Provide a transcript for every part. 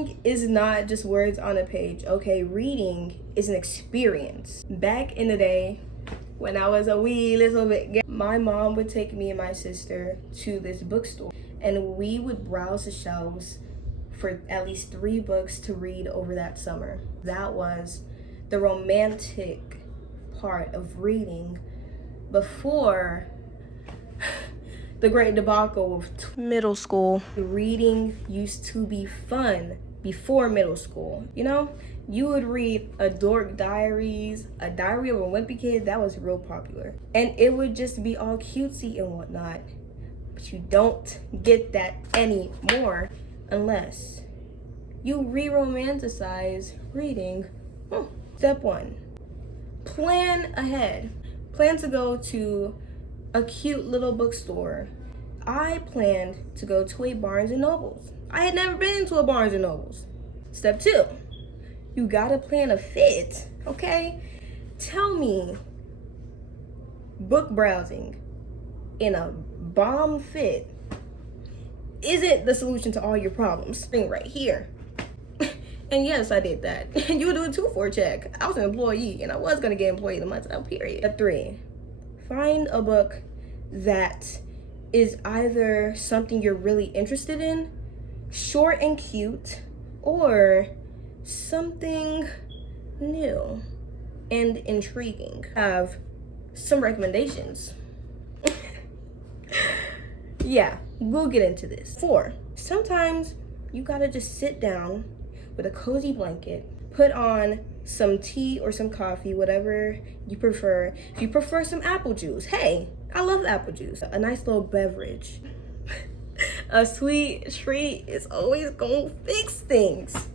Reading is not just words on a page, okay? Reading is an experience. Back in the day, when I was a wee little bit, my mom would take me and my sister to this bookstore, and we would browse the shelves for at least 3 books to read over that summer. That was the romantic part of reading before the great debacle of middle school. Reading used to be fun before middle school. You know, you would read a Dork Diaries, a Diary of a Wimpy Kid. That was real popular, and it would just be all cutesy and whatnot. But you don't get that anymore unless you re-romanticize reading. Step 1, plan ahead. Plan to go to a cute little bookstore. I planned to go to a Barnes and Nobles. I had never been to a Barnes and Nobles. Step 2, you gotta plan a fit, okay? Tell me, book browsing in a bomb fit isn't the solution to all your problems. Right here. And yes, I did that. You would do a 2-4 check. I was an employee, and I was gonna get employee of the month, period. Step 3, find a book that is either something you're really interested in, short and cute, or something new and intriguing. I have some recommendations. Yeah, we'll get into this. 4, sometimes you gotta just sit down with a cozy blanket, put on some tea or some coffee, whatever you prefer. If you prefer some apple juice, hey, I love apple juice. A nice little beverage. A sweet treat is always gonna fix things.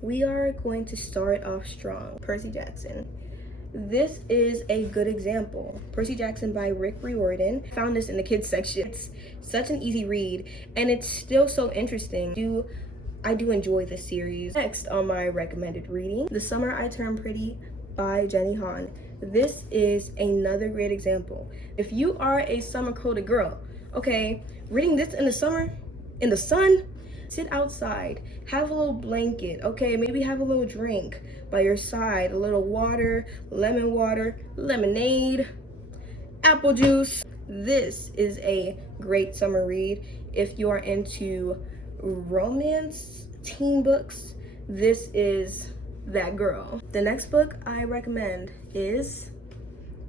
We are going to start off strong. Percy Jackson. This is a good example. Percy Jackson by Rick Riordan. Found this in the kids section. It's such an easy read, and it's still so interesting. I do enjoy this series. Next on my recommended reading, The Summer I Turned Pretty by Jenny Han. This is another great example. If you are a summer-coated girl, okay, reading this in the summer, in the sun, sit outside, have a little blanket, okay, maybe have a little drink by your side, a little water, lemonade, apple juice. This is a great summer read. If you are into romance teen books, this is that girl. The next book I recommend is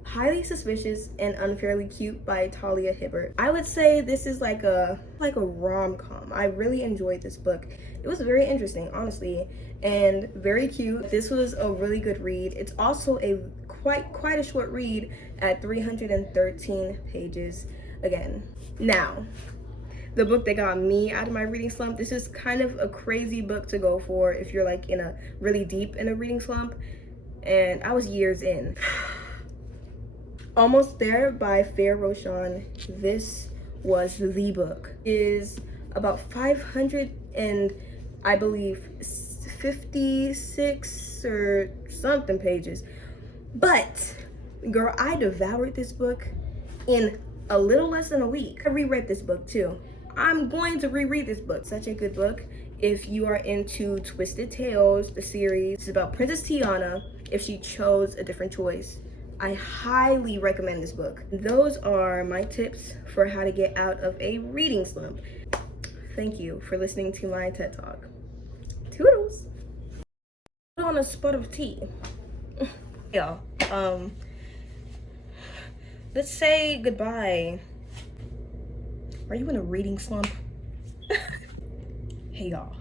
Highly Suspicious and Unfairly Cute by Talia Hibbert. I would say this is like a rom-com. I really enjoyed this book. It was very interesting, honestly, and very cute. This was a really good read. It's also a quite a short read at 313 pages again. Now, the book that got me out of my reading slump. This is kind of a crazy book to go for if you're like in a really deep in a reading slump, and I was years in. Almost There by Faye Roshan. This was the book. It is about 500 and I believe 56 or something pages. But girl, I devoured this book in a little less than a week. I reread this book too. I'm going to reread this book. Such a good book. If you are into Twisted Tales, the series, it's about Princess Tiana if she chose a different choice. I highly recommend this book. Those are my tips for how to get out of a reading slump. Thank you for listening to my TED Talk. Toodles. Put on a spot of tea. Y'all, let's say goodbye. Are you in a reading slump? Hey y'all.